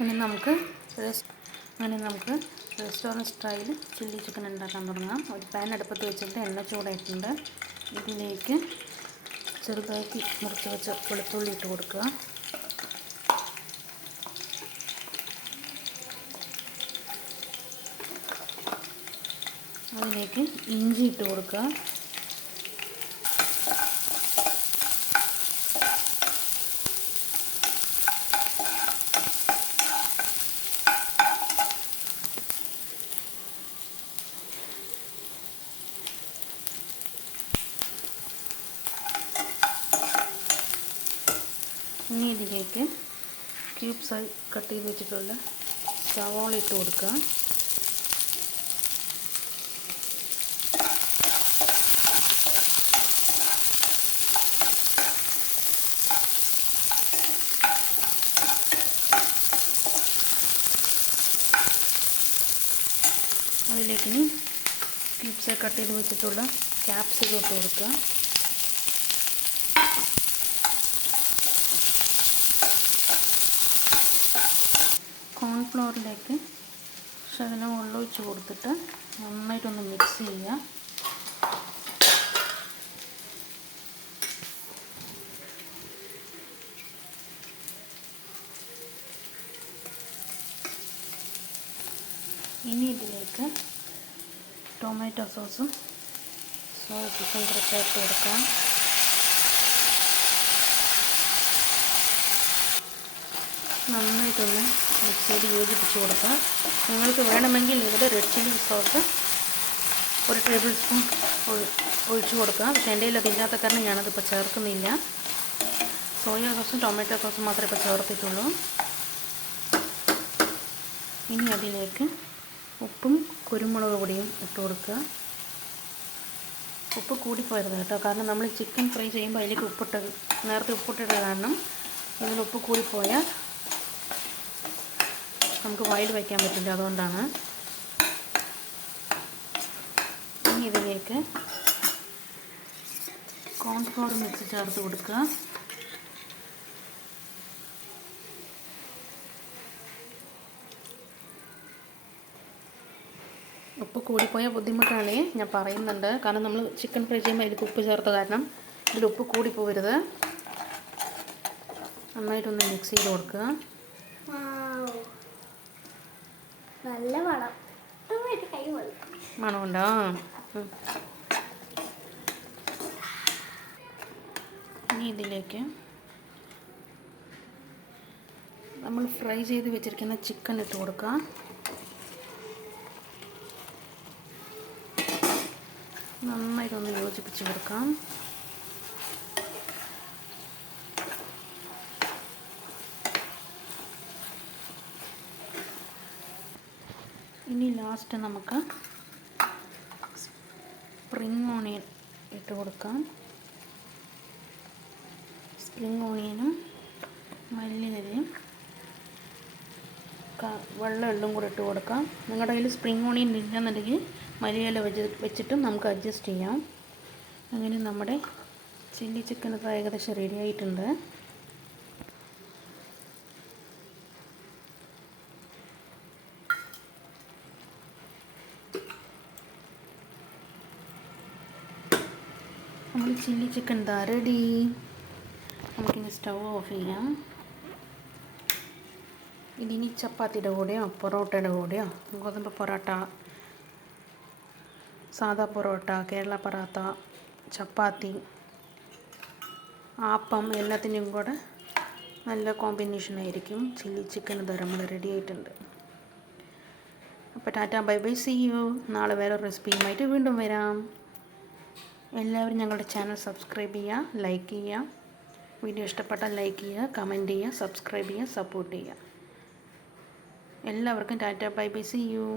ഇനി നമുക്ക് restaurant style chilli chicken ഉണ്ടാക്കാൻ തുടങ്ങാം. ഒരു പാൻ അടുപ്പത്ത് വെച്ചിട്ട് എണ്ണ ചൂടായിട്ടുണ്ട്. ഇതിലേക്ക് ചെറുതാക്കി മുറിച്ച് വെച്ച വെളുത്തുള്ളി ഇട്ട് കൊടുക്കുക. അതിലേക്ക് ഇഞ്ചി ഇട്ട് കൊടുക്കുക. ഇനി ഇതിലേക്ക് ക്യൂബ്സായി കട്ട് ചെയ്ത് വെച്ചിട്ടുള്ള സവാള ഇട്ട് കൊടുക്കുക. അതിലേക്ക് ഇനി ക്യൂബ്സായി കട്ട് ചെയ്ത് വെച്ചിട്ടുള്ള ക്യാപ്സിക്കം ഇട്ട് കൊടുക്കുക. കോൺഫ്ലവറിലേക്ക് ശകലം വെള്ളം ഒഴിച്ച് കൊടുത്തിട്ട് നന്നായിട്ടൊന്ന് മിക്സ് ചെയ്യുക. ഇനി ഇതിലേക്ക് ടൊമാറ്റോ സോസും സോയ സോസും കുറച്ച് ഇട്ട് കൊടുക്കാം. നന്നായിട്ടൊന്ന് മിക്സ് ചെയ്ത് യോജിപ്പിച്ച് കൊടുക്കുക. നിങ്ങൾക്ക് വേണമെങ്കിൽ ഇവിടെ red chilli sauce 1 table spoon ഒഴിച്ച് കൊടുക്കുക. പക്ഷേ എൻ്റെ കയ്യിൽ അതില്ലാത്ത കാരണം ഞാനതിപ്പോൾ ചേർക്കുന്നില്ല. സോയ സോസും ടൊമാറ്റോ സോസും മാത്രമേ ഇപ്പോൾ ചേർത്തിട്ടുള്ളൂ. ഇനി അതിലേക്ക് ഉപ്പും കുരുമുളക് പൊടിയും ഇട്ട് കൊടുക്കുക. ഉപ്പ് കൂടിപ്പോയത് കേട്ടോ, കാരണം നമ്മൾ ചിക്കൻ ഫ്രൈ ചെയ്യുമ്പോൾ അതിലേക്ക് നേരത്തെ ഉപ്പിട്ടത് കാരണം ഇതിൽ ഉപ്പ് കൂടിപ്പോയാൽ നമുക്ക് വായിൽ വയ്ക്കാൻ പറ്റില്ല, അതുകൊണ്ടാണ്. ഇനി ഇതിലേക്ക് കോൺഫ്ലവർ മിക്സ് ചേർത്ത് കൊടുക്കുക. ഉപ്പ് കൂടിപ്പോയാൽ ബുദ്ധിമുട്ടാണ്, ഞാൻ പറയുന്നുണ്ട്. കാരണം നമ്മൾ ചിക്കൻ ഫ്രൈ ചെയ്യുമ്പോൾ അതിലേക്ക് ഉപ്പ് ചേർത്ത കാരണം ഇതിൽ ഉപ്പ് കൂടിപ്പോകരുത്. നന്നായിട്ടൊന്ന് മിക്സ് ചെയ്ത് കൊടുക്കുക. നല്ല മണം മണമുണ്ടോ? ഇനി ഇതിലേക്ക് നമ്മൾ ഫ്രൈ ചെയ്ത് വെച്ചിരിക്കുന്ന ചിക്കൻ ഇട്ട് കൊടുക്കുക. നന്നായിട്ടൊന്ന് യോജിപ്പിച്ച് കൊടുക്കാം. ഇനി ലാസ്റ്റ് നമുക്ക് സ്പ്രിംഗ് ഓണിയൻ ഇട്ട് കൊടുക്കാം. സ്പ്രിംഗ് ഓണിയനും മല്ലിയിലയും വെള്ളം എള്ളും കൂടെ ഇട്ട് കൊടുക്കാം. നിങ്ങളുടെ കയ്യിൽ സ്പ്രിംഗ് ഓണിയൻ ഇല്ലെന്നുണ്ടെങ്കിൽ മല്ലിയില വെച്ചിട്ടും നമുക്ക് അഡ്ജസ്റ്റ് ചെയ്യാം. അങ്ങനെ നമ്മുടെ ചില്ലി ചിക്കൻ ഒക്കെ ഏകദേശം റെഡി ആയിട്ടുണ്ട്. നമ്മൾ ചില്ലി ചിക്കൻ ദാ റെഡി. നമുക്കിനി സ്റ്റവ് ഓഫ് ചെയ്യാം. ഇതിനി ചപ്പാത്തിയുടെ കൂടെയോ പൊറോട്ടയുടെ കൂടെയോ, ഗോതമ്പ് പൊറോട്ട, സാദാ പൊറോട്ട, കേരള പൊറോട്ട, ചപ്പാത്തി, ആപ്പം എല്ലാത്തിൻ്റെയും കൂടെ നല്ല കോമ്പിനേഷനായിരിക്കും. ചില്ലി ചിക്കൻ ഇത് നമ്മൾ റെഡി ആയിട്ടുണ്ട്. അപ്പോൾ tata bye bye, see you. നാളെ വേറെ റെസിപ്പിയുമായിട്ട് വീണ്ടും വരാം. എല്ലാവരും ഞങ്ങളുടെ ചാനൽ സബ്സ്ക്രൈബ് ചെയ്യുക, ലൈക്ക് ചെയ്യുക. വീഡിയോ ഇഷ്ടപ്പെട്ടാൽ ലൈക്ക് ചെയ്യുക, കമൻറ്റ് ചെയ്യുക, സബ്സ്ക്രൈബ് ചെയ്യുക, സപ്പോർട്ട് ചെയ്യുക. എല്ലാവർക്കും tata bye bye, see U.